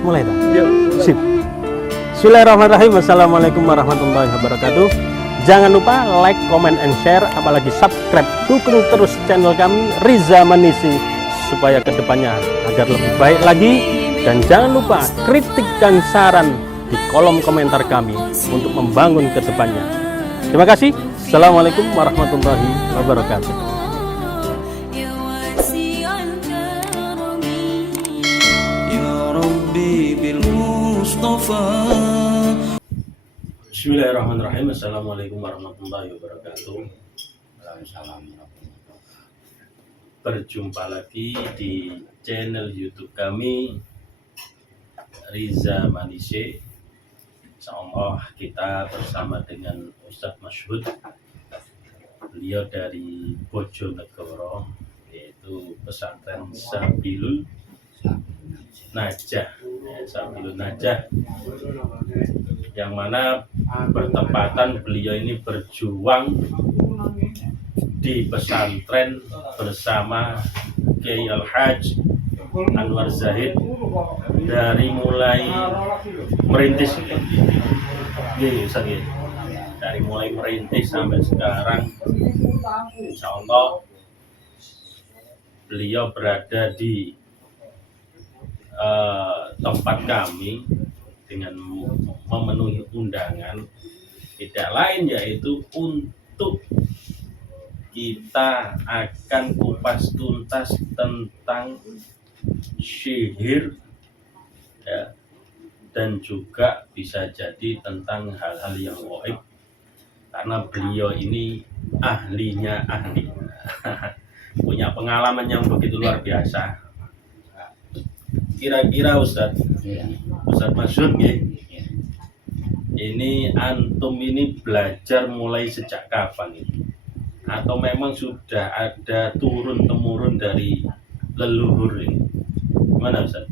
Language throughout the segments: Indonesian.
mulai tak? Yuk. Sip. Bismillahirrahmanirrahim. Assalamualaikum warahmatullahi wabarakatuh. Jangan lupa like, comment, and share, apalagi subscribe. Dukung terus channel kami Riza Manisi supaya kedepannya agar lebih baik lagi. Dan jangan lupa kritik dan saran di kolom komentar kami untuk membangun kedepannya. Terima kasih. Assalamualaikum warahmatullahi wabarakatuh. Bismillahirrahmanirrahim. Assalamualaikum warahmatullahi wabarakatuh. Berjumpa lagi di channel YouTube kami Riza Manisi. Insyaallah kita bersama dengan Ustadz Masyhud. Beliau dari Bojonegoro, yaitu pesantren Sabilul Najah, Sabilul Najah, yang mana bertepatan beliau ini berjuang di pesantren bersama Kiai Al-Hajj Anwar Zahid dari mulai merintis, dari mulai merintis sampai sekarang. Insya Allah beliau berada di tempat kami dengan memenuhi undangan, tidak lain yaitu untuk kita akan kupas tuntas tentang sihir, ya, dan juga bisa jadi tentang hal-hal yang gaib, karena beliau ini ahlinya ahli. Punya pengalaman yang begitu luar biasa. Kira-kira Ustadz Masyhud ya, ini antum ini belajar mulai sejak kapan ini? Atau memang sudah ada turun-temurun dari leluhur ini? Gimana Ustadz?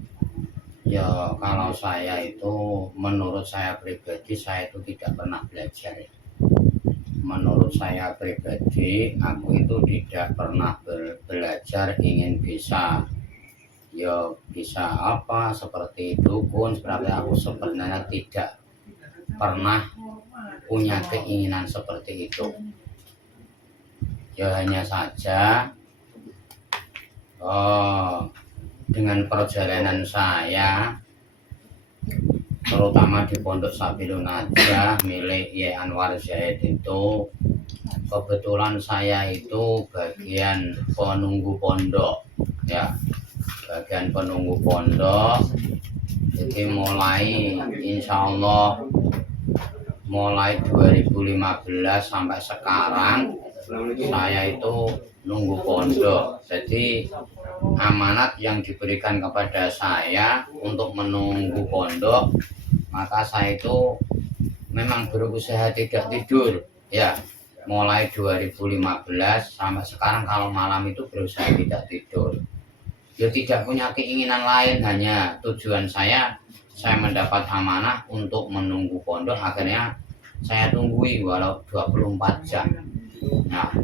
Ya, kalau saya itu, menurut saya pribadi, saya itu tidak pernah belajar ya. Menurut saya pribadi, aku itu tidak pernah belajar ingin bisa. Ya, bisa apa, seperti dukun, seperti aku sebenarnya tidak pernah punya keinginan seperti itu. Ya, hanya saja dengan perjalanan saya, terutama di Pondok Sabilul Najah milik Kiai Anwar Zahid itu, kebetulan saya itu bagian penunggu pondok, ya, bagian penunggu pondok. Jadi mulai insya Allah mulai 2015 sampai sekarang saya itu nunggu pondok. Jadi amanat yang diberikan kepada saya untuk menunggu pondok, maka saya itu memang berusaha tidak tidur ya, mulai 2015 sampai sekarang. Kalau malam itu berusaha tidak tidur. Ya, tidak punya keinginan lain, hanya tujuan saya mendapat amanah untuk menunggu pondok, akhirnya saya tunggui walau 24 jam. Nah,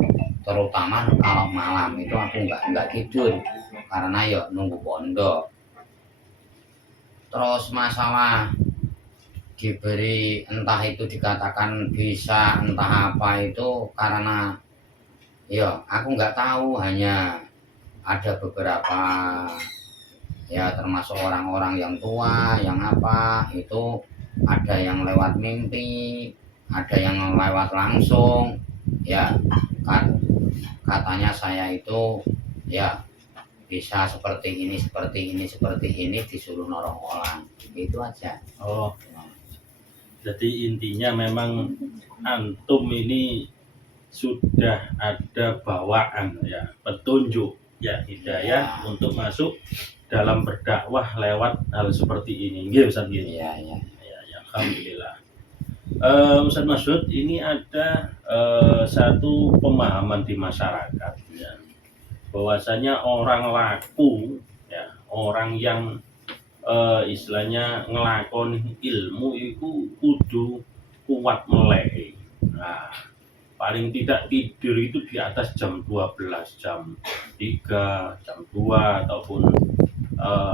terutama kalau malam itu aku nggak tidur karena ya nunggu pondok. Terus masalah diberi, entah itu dikatakan bisa entah apa, itu karena ya aku nggak tahu, hanya ada beberapa ya, termasuk orang-orang yang tua yang apa itu, ada yang lewat mimpi, ada yang lewat langsung ya, katanya saya itu ya bisa seperti ini disuruh nolong orang, itu aja. Oh, jadi intinya memang antum ini sudah ada bawaan ya, petunjuk ya, hidayah ya, untuk masuk dalam berdakwah lewat hal seperti ini. Nggih Ustaz nggih. Iya, iya. Ya, alhamdulillah. Ustaz Masyhud, ini ada satu pemahaman di masyarakat ya, bahwasanya orang laku ya, orang yang istilahnya ngelakoni ilmu itu kudu kuat melek. Nah, paling tidak tidur itu di atas jam 12, jam 3, jam 2, ataupun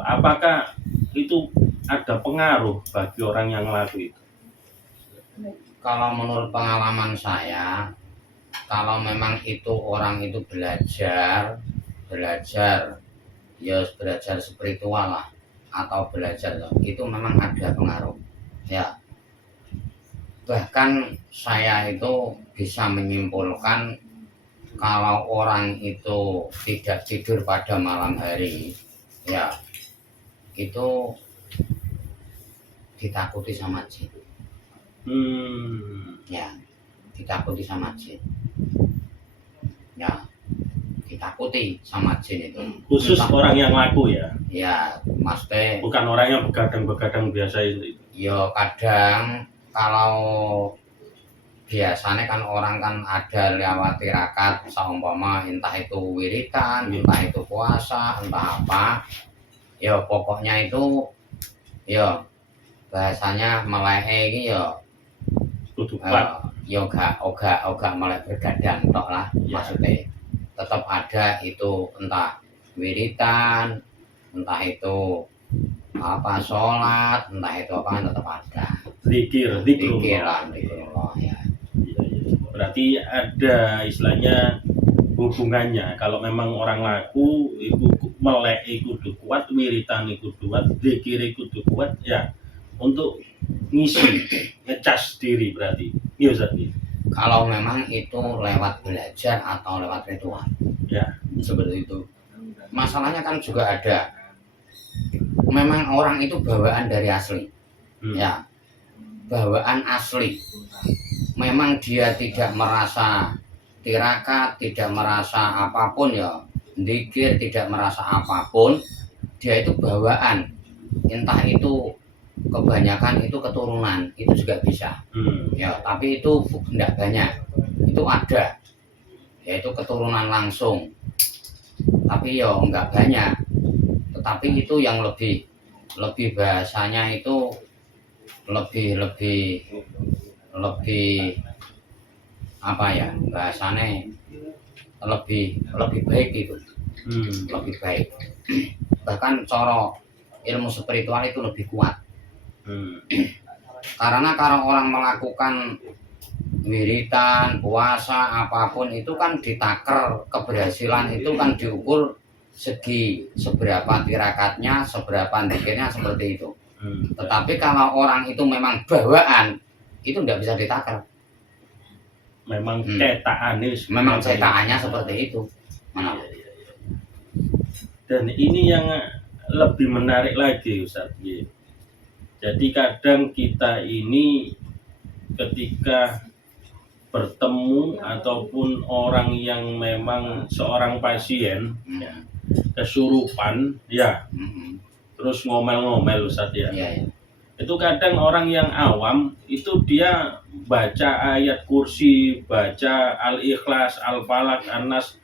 apakah itu ada pengaruh bagi orang yang laku itu? Kalau menurut pengalaman saya, kalau memang itu orang itu belajar ya belajar spiritual lah, atau belajar itu memang ada pengaruh ya. Bahkan saya itu bisa menyimpulkan kalau orang itu tidak tidur pada malam hari ya itu ditakuti sama jin. Ya, ditakuti sama jin. Ya, ditakuti sama jin itu. Khusus orang yang laku ya? Ya, maksudnya bukan orang yang begadang-begadang biasa itu. Ya kadang kalau biasanya kan orang kan ada lewat tirakat seumpama entah itu wiritan, entah itu puasa, entah apa. Ya pokoknya itu ya bahasanya melek iki ya kudu kuat. Ya ogak melek bergadang tok lah ya. Maksudnya tetap ada itu entah wiritan, entah itu apa sholat, entah itu apa tetap ada. Zikir lah ya. Berarti ada istilahnya hubungannya. Kalau memang orang laku itu melek kudu kuat, wiritan kudu kuat, zikir kudu kuat ya, untuk ngisi ngecas diri berarti. Iya Ustaz. Kalau memang itu lewat belajar atau lewat ritual. Ya, seperti itu. Masalahnya kan juga ada. Memang orang itu bawaan dari asli. Ya. Bawaan asli. Memang dia tidak merasa tirakat, tidak merasa apapun ya, zikir, tidak merasa apapun, dia itu bawaan. Entah itu kebanyakan itu keturunan, itu juga bisa. Ya, tapi itu tidak banyak. Itu ada. Yaitu keturunan langsung. Tapi ya enggak banyak. Tetapi itu yang lebih bahasanya itu lebih apa ya bahasanya lebih baik itu. Lebih baik. Bahkan cara ilmu spiritual itu lebih kuat. Karena kalau orang melakukan wiritan, puasa, apapun itu kan ditaker, keberhasilan itu kan diukur segi seberapa tirakatnya, seberapa zikirnya, seperti itu. Tetapi kalau orang itu memang bawaan, itu tidak bisa ditaker. Memang cetakannya memang cetakannya seperti itu. Mana? Dan ini yang lebih menarik lagi Ustaz. Jadi kadang kita ini ketika bertemu ataupun orang yang memang seorang pasien ya, kesurupan ya, terus ngomel-ngomel Ustaz ya. Itu kadang orang yang awam itu dia baca ayat kursi, baca al-ikhlas, al-falak, an-nas,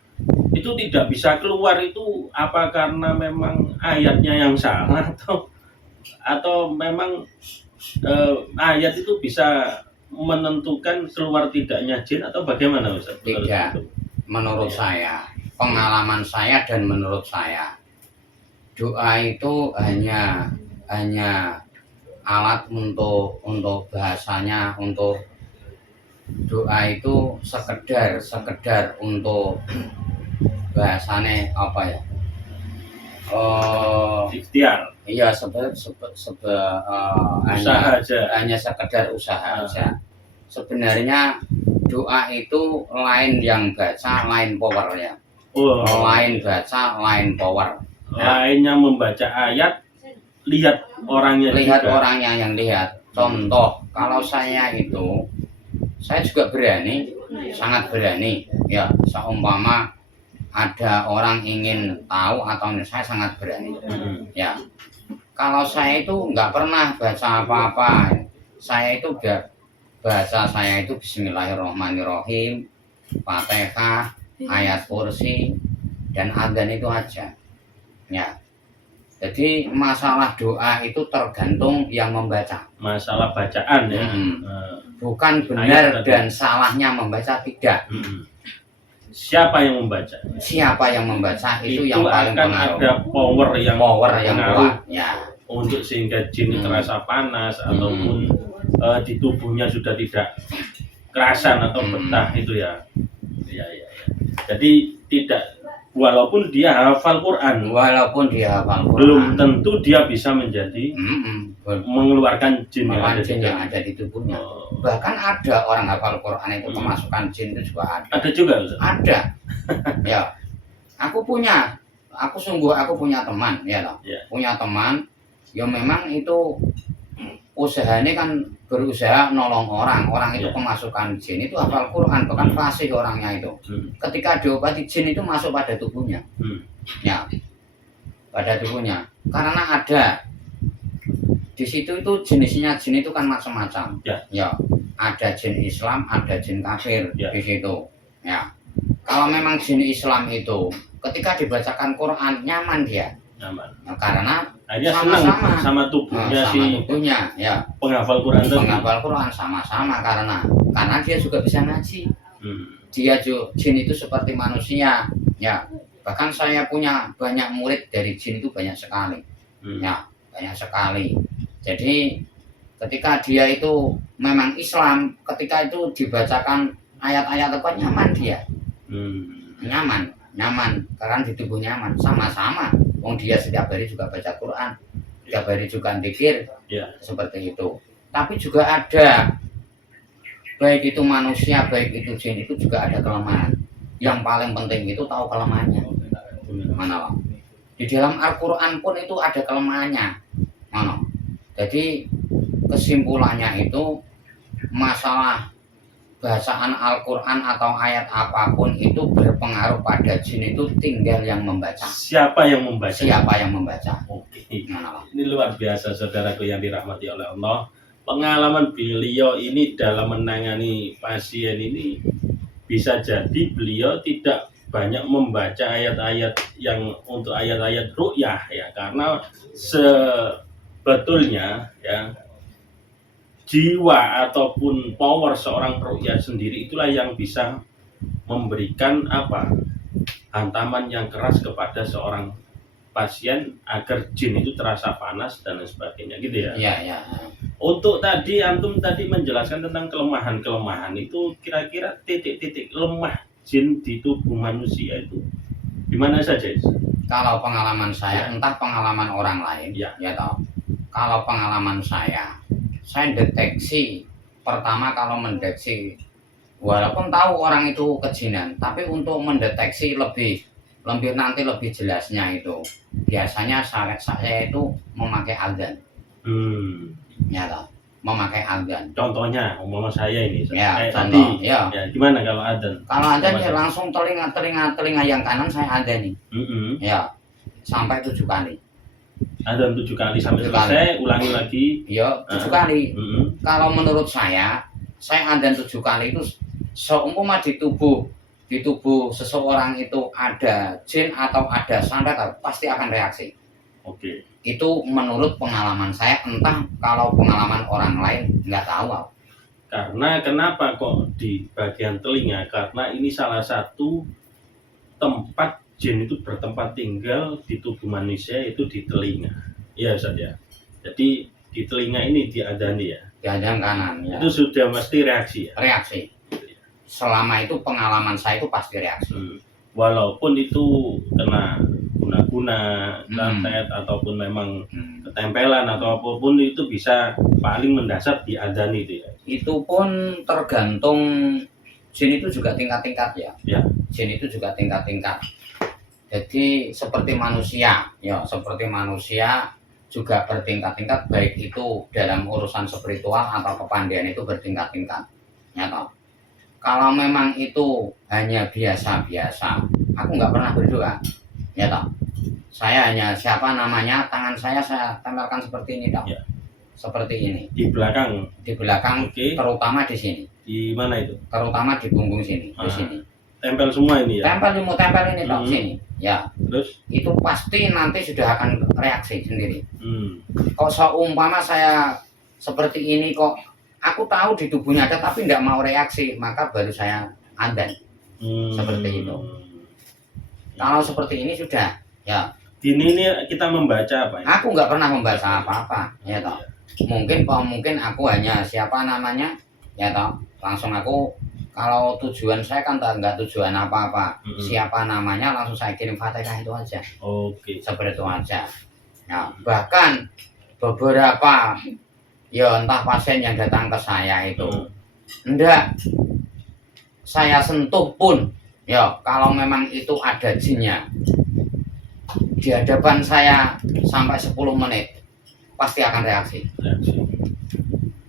itu tidak bisa keluar. Itu apa karena memang ayatnya yang salah atau memang ayat itu bisa menentukan keluar tidaknya jin atau bagaimana Ustaz? Tidak. Menurut saya, pengalaman saya dan menurut saya, doa itu hanya alat untuk bahasanya, untuk doa itu sekedar untuk bahasanya apa ya? Ikhtiar. Iya, hanya sekedar usaha aja. Sebenarnya doa itu lain yang baca, lain power ya. Lain baca, lain power. Lainnya membaca ayat, lihat orangnya yang lihat. Contoh, kalau saya itu, saya juga berani, sangat berani ya, seumpama ada orang ingin tahu atau saya sangat berani ya. Kalau saya itu nggak pernah baca apa-apa, saya itu bahasa saya itu Bismillahirrahmanirrahim, Fatihah, ayat kursi, dan adzan itu aja ya. Jadi masalah doa itu tergantung yang membaca. Masalah bacaan ya. Bukan benar dan salahnya membaca, tidak. Siapa yang membaca? Siapa yang membaca itu yang paling akan pengaruh. Ada power yang kuat ya. untuk sehingga jin terasa panas ataupun di tubuhnya sudah tidak kerasan atau betah itu ya. Ya. Jadi tidak, walaupun dia hafal Quran, belum tentu dia bisa menjadi mengeluarkan jin yang ada di tubuhnya. Bahkan ada orang hafal Quran itu kemasukan jin itu juga ada. Ada juga, ada. Ya, aku punya teman, ya loh. Yeah. Punya teman yang memang itu usahanya kan berusaha nolong orang itu kemasukan jin itu hafal Quran, bahkan fasih orangnya itu. Ketika diobati jin itu masuk pada tubuhnya. Ya. Pada tubuhnya. Karena ada di situ itu jenisnya jin itu kan macam-macam. Ya. Ada jin Islam, ada jin kafir di situ. Ya. Kalau memang jin Islam itu ketika dibacakan Quran nyaman dia. Nyaman. Nah, karena sama-sama sama tubuhnya ya. Penghafal Quran sama-sama karena dia juga bisa ngaji. Dia jin itu seperti manusia, ya. Bahkan saya punya banyak murid dari jin itu banyak sekali. Ya, banyak sekali. Jadi ketika dia itu memang Islam, ketika itu dibacakan ayat-ayat apa nyaman dia. Nyaman karena di tubuh nyaman, sama-sama. Wong dia setiap hari juga baca Quran, setiap hari juga zikir, seperti itu. Tapi juga ada, baik itu manusia, baik itu jin itu juga ada kelemahan. Yang paling penting itu tahu kelemahannya. Mana? Di dalam Al-Quran pun itu ada kelemahannya. Mana? Jadi kesimpulannya itu masalah bacaan Al-Quran atau ayat apapun itu berpengaruh pada jin itu tinggal yang membaca. Siapa yang membaca? Oke. Ini luar biasa saudaraku yang dirahmati oleh Allah. Pengalaman beliau ini dalam menangani pasien ini bisa jadi beliau tidak banyak membaca ayat-ayat yang untuk ayat-ayat ru'yah ya, karena sebetulnya ya jiwa ataupun power seorang ru'yah sendiri itulah yang bisa memberikan hantaman yang keras kepada seorang pasien agar jin itu terasa panas dan sebagainya gitu ya. Iya. Untuk tadi antum menjelaskan tentang kelemahan itu, kira-kira titik-titik lemah jin di tubuh manusia itu di mana saja? Kalau pengalaman saya, entah pengalaman orang lain, ya toh. Kalau pengalaman saya deteksi pertama, kalau mendeteksi walaupun tahu orang itu kejinan, tapi untuk mendeteksi lebih jelasnya itu biasanya saya itu memakai adzan. Ya toh, memakai adzan. Contohnya umpama saya ini contoh, ya. Gimana kalau adzan? Kalau adzan ya langsung telinga yang kanan saya adzan nih. Ya, sampai 7 kali. Adzan 7 kali sampai selesai, ulangi lagi. Iya, 7 kali. Kalau menurut saya adzan 7 kali itu seumpama di tubuh seseorang itu ada jin atau ada santet pasti akan reaksi. Oke. Itu menurut pengalaman saya, entah kalau pengalaman orang lain nggak tahu. Karena kenapa kok di bagian telinga? Karena ini salah satu tempat jin itu bertempat tinggal di tubuh manusia, itu di telinga. Iya Ustaz ya. Jadi di telinga ini diadzani ya. Di adzan kanan ya. Itu sudah mesti reaksi ya. Reaksi. Selama itu pengalaman saya itu pasti reaksi. Walaupun itu kena guna-guna, santet ataupun memang ketempelan atau apapun, itu bisa paling mendasar diadzani itu ya. Itu pun tergantung jin itu juga tingkat-tingkat ya. Jin itu juga tingkat-tingkat. Jadi seperti manusia juga bertingkat-tingkat, baik itu dalam urusan spiritual atau kepandaian itu bertingkat-tingkat. Ya toh. Kalau memang itu hanya biasa-biasa, aku nggak pernah berdoa. Ya toh. Saya hanya tangan saya tempelkan seperti ini toh. Seperti ini. Di belakang. Okay. Terutama di sini. Di mana itu? Terutama di punggung sini, di sini. Tempel semua ini ya? Tempel ini toh sini. Ya. Terus? Itu pasti nanti sudah akan reaksi sendiri. Kok seumpama saya seperti ini kok aku tahu di tubuhnya ada tapi tidak mau reaksi, maka baru saya adzan. Seperti itu. Kalau seperti ini sudah ya. ini kita membaca apa ya? Aku nggak pernah membaca apa-apa, ya toh. Mungkin aku hanya siapa namanya, ya toh. Langsung aku kalau tujuan saya kan nggak tujuan apa-apa. Siapa namanya langsung saya kirim Fatihah itu aja. Oke. Seperti itu aja. Nah, bahkan beberapa ya entah pasien yang datang ke saya itu enggak saya sentuh pun ya kalau memang itu ada jinnya di hadapan saya sampai 10 menit pasti akan reaksi.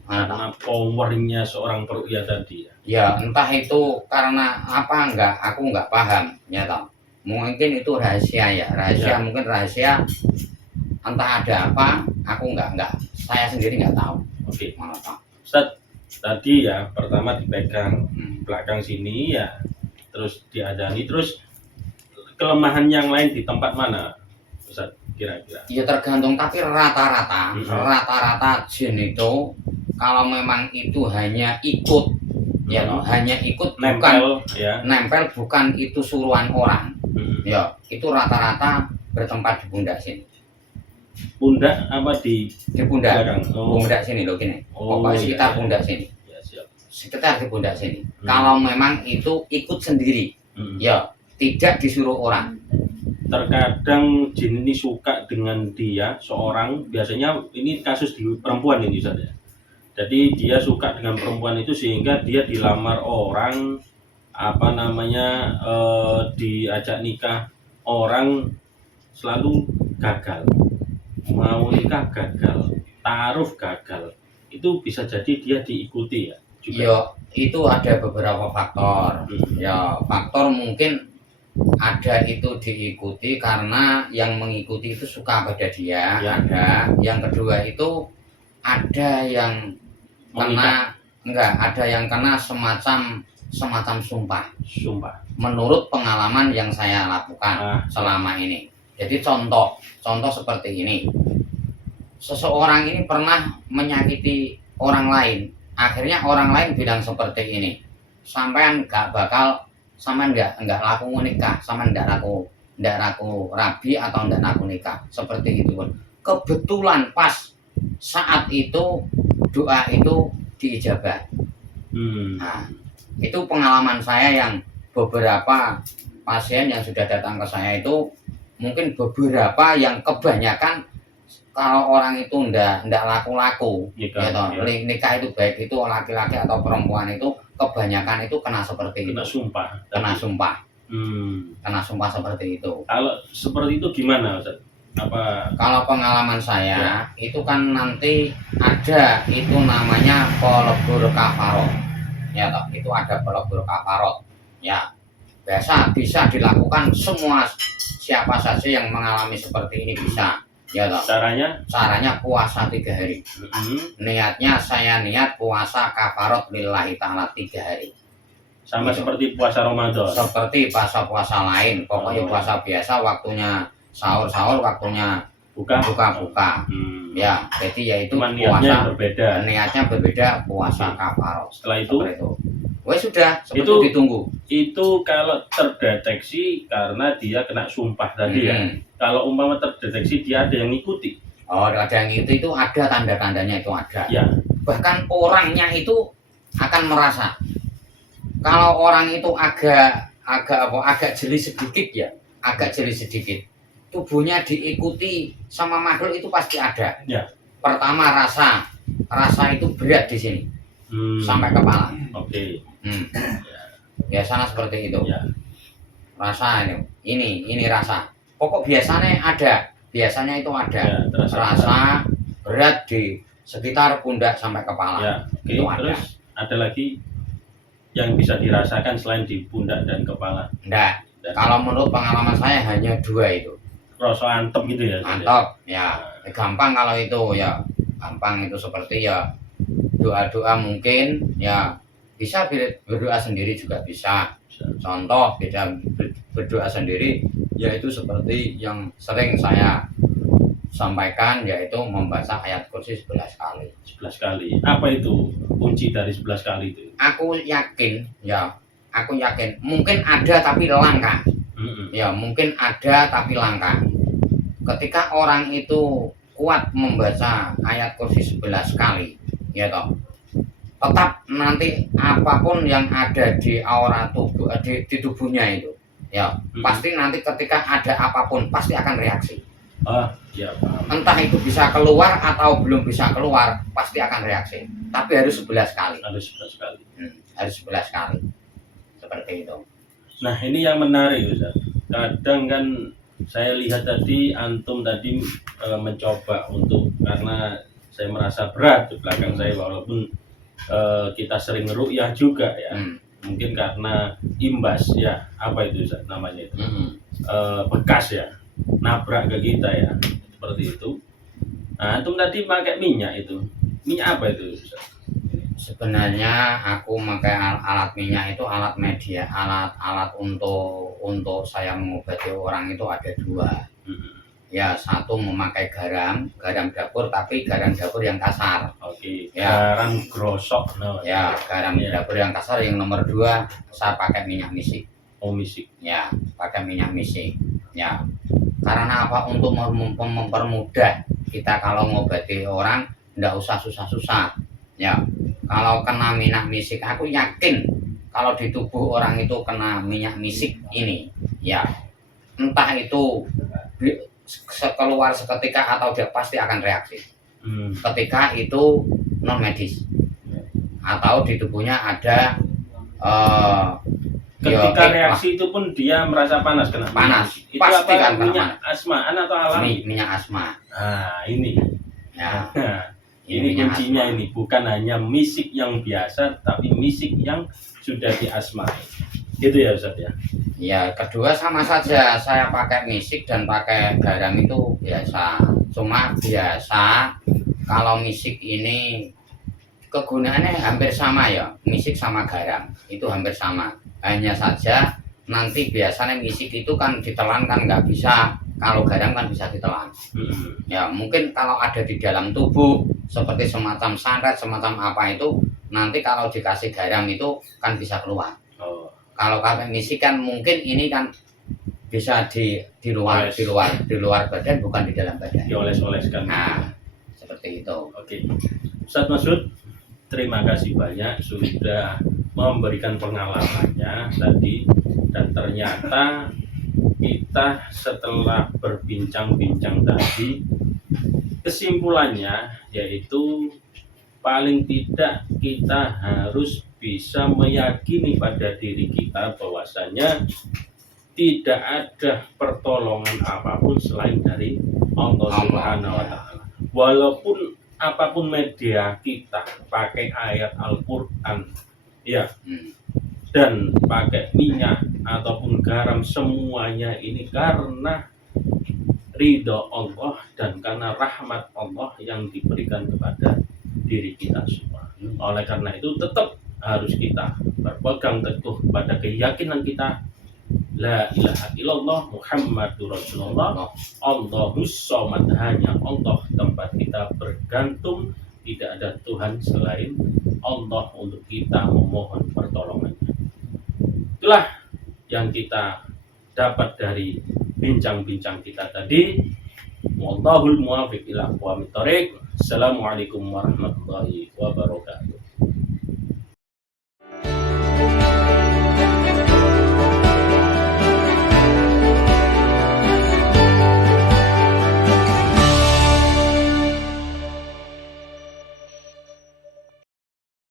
Karena powernya seorang peruqyah tadi ya. Ya entah itu karena apa aku nggak paham ya toh. Mungkin itu rahasia ya, rahasia ya. Mungkin rahasia entah ada apa, aku nggak saya sendiri nggak tahu. Oke. Ustaz, tadi ya pertama dipegang belakang sini ya, terus diadani, terus kelemahan yang lain di tempat mana, Ustaz, kira-kira? Ya tergantung, tapi rata-rata jin itu kalau memang itu hanya ikut, ya hanya ikut nempel, bukan ya. Nempel bukan itu suruhan orang, ya itu rata-rata bertempat di pundak sini. Pundak apa di pundak? Oh. Pundak sini loh gini. Pokoknya sekitar pundak sini. Ya, siap. Sekitar di pundak sini. Kalau memang itu ikut sendiri, ya tidak disuruh orang. Terkadang jin ini suka dengan dia seorang, biasanya ini kasus di perempuan ini Ustaz ya. Jadi dia suka dengan perempuan itu sehingga dia dilamar orang, apa namanya, diajak nikah orang, selalu gagal. Mau nikah gagal, taaruf gagal. Itu bisa jadi dia diikuti ya juga. Ya itu ada beberapa faktor. Ya faktor mungkin ada itu diikuti karena yang mengikuti itu suka pada dia ya. Ada yang kedua itu ada yang ada yang kena semacam sumpah menurut pengalaman yang saya lakukan selama ini. Jadi contoh seperti ini, seseorang ini pernah menyakiti orang lain, akhirnya orang lain bilang seperti ini, sampean nggak laku nikah, sampean nggak laku rabi atau nggak laku nikah, seperti itu pun. Kebetulan pas saat itu doa itu diijabah. Nah, itu pengalaman saya yang beberapa pasien yang sudah datang ke saya itu, mungkin beberapa yang kebanyakan kalau orang itu ndak laku-laku nikah, ya. Nikah itu baik itu laki-laki atau perempuan itu kebanyakan itu kena seperti kena itu. Kena sumpah. Kena sumpah seperti itu. Kalau seperti itu gimana, Ustaz? Kalau pengalaman saya itu kan nanti ada itu namanya pelebur kafarot. Ya toh, itu ada pelebur kafarot. Ya. Biasa bisa dilakukan semua, siapa saja yang mengalami seperti ini bisa. Ya toh. Caranya puasa 3 hari. Niatnya saya niat puasa kafarot lillahi ta'ala 3 hari. Sama gitu. Seperti puasa Ramadan. Seperti puasa lain. Pokoknya puasa biasa, waktunya sahur, waktunya buka. Ya, jadi yaitu puasa niatnya berbeda puasa kafarot. Setelah itu wes sudah, seperti ditunggu. Itu kalau terdeteksi karena dia kena sumpah tadi ya. Kalau umpama terdeteksi dia ada yang ngikuti. Oh, ada yang itu ada tanda-tandanya, itu ada. Ya. Bahkan orangnya itu akan merasa. Kalau orang itu agak jeli sedikit ya, tubuhnya diikuti sama makhluk itu pasti ada. Ya. Pertama rasa itu berat di sini. Sampai kepala. Oke. Biasanya seperti itu. Ya. Rasa ini rasa. Pokok biasanya itu ada. Ya, rasa berat di sekitar pundak sampai kepala. Ya, itu ada. Terus ada lagi yang bisa dirasakan selain di pundak dan kepala? Enggak. Kalau menurut pengalaman saya hanya 2 itu. Rasa antep gitu ya? Antep, ya. Gampang kalau itu ya. Gampang itu seperti ya doa-doa mungkin ya, bisa berdoa sendiri juga bisa. Contoh beda berdoa sendiri yaitu seperti yang sering saya sampaikan, yaitu membaca ayat kursi 11 kali. 11 kali. Apa itu kunci dari 11 kali itu? Aku yakin mungkin ada tapi langka. Ya, mungkin ada tapi langka. ketika orang itu kuat membaca ayat kursi 11 kali, ya toh, tetap nanti apapun yang ada di aura tubuh di tubuhnya itu, ya pasti nanti ketika ada apapun pasti akan reaksi. Ya, paham. Entah itu bisa keluar atau belum bisa keluar, pasti akan reaksi. Tapi harus 11 kali. Harus 11 kali. Harus 11 kali. Seperti itu. Nah, ini yang menarik, Ustaz. Kadang kan saya lihat tadi antum tadi mencoba untuk, karena saya merasa berat di belakang saya, walaupun kita sering ru'yah juga ya. Mungkin karena imbas ya, apa itu Ustaz namanya itu? Bekas ya. Nabrak ke kita ya, seperti itu. Nah, antum tadi pakai minyak itu. Minyak apa itu Ustaz? Sebenarnya aku pakai alat minyak itu alat media, alat untuk saya mengobati orang itu ada dua. Ya, satu memakai garam dapur, tapi garam dapur yang kasar. Oke. Ya. Garam grosok. No. Ya, garam dapur yang kasar. Yang nomor dua, saya pakai minyak misik. Oh, misik. Ya, pakai minyak misik. Ya. Karena apa? Untuk mempermudah kita kalau ngobati orang, nggak usah susah-susah. Ya, kalau kena minyak misik, aku yakin kalau di tubuh orang itu kena minyak misik ini, ya entah itu keluar seketika atau dia pasti akan reaksi. Ketika itu non medis atau di tubuhnya ada ketika reaksi itu pun dia merasa panas, kena panas. Itu pasti apa, kan minyak asmaan atau alami? Minyak asma. Nah, ini. Ya. Ini kuncinya asma. Ini bukan hanya misik yang biasa, tapi misik yang sudah diasmai. Gitu ya Ustaz ya? Ya, kedua sama saja. Saya pakai misik dan pakai garam itu biasa. Cuma biasa kalau misik ini kegunaannya hampir sama ya. Misik sama garam itu hampir sama. Hanya saja nanti biasanya misik itu kan ditelan kan nggak bisa. Kalau garam kan bisa ditelan. Ya, mungkin kalau ada di dalam tubuh seperti semacam santet, semacam apa itu, nanti kalau dikasih garam itu kan bisa keluar. Kalau pakai misik kan mungkin ini kan bisa di luar badan, bukan di dalam badan. Dioles-oleskan. Nah, seperti itu. Oke. Ustaz Masud, terima kasih banyak sudah memberikan pengalamannya tadi, dan ternyata kita setelah berbincang-bincang tadi, kesimpulannya yaitu paling tidak kita harus bisa meyakini pada diri kita bahwasanya tidak ada pertolongan apapun selain dari Allah Subhanahu wa Ta'ala. Walaupun apapun media kita, pakai ayat Al-Qur'an ya, dan pakai minyak ataupun garam, semuanya ini karena ridho Allah dan karena rahmat Allah yang diberikan kepada diri kita semua. Oleh karena itu tetap harus kita berpegang teguh pada keyakinan kita, la ilaha illallah Muhammadur Rasulullah, Allahus Somad, hanya Allah tempat kita bergantung, tidak ada Tuhan selain Allah untuk kita memohon pertolongannya. Itulah yang kita dapat dari bincang-bincang kita tadi. Wallahul muwaffiq ila aqwamit thoriq. Assalamualaikum warahmatullahi wabarakatuh.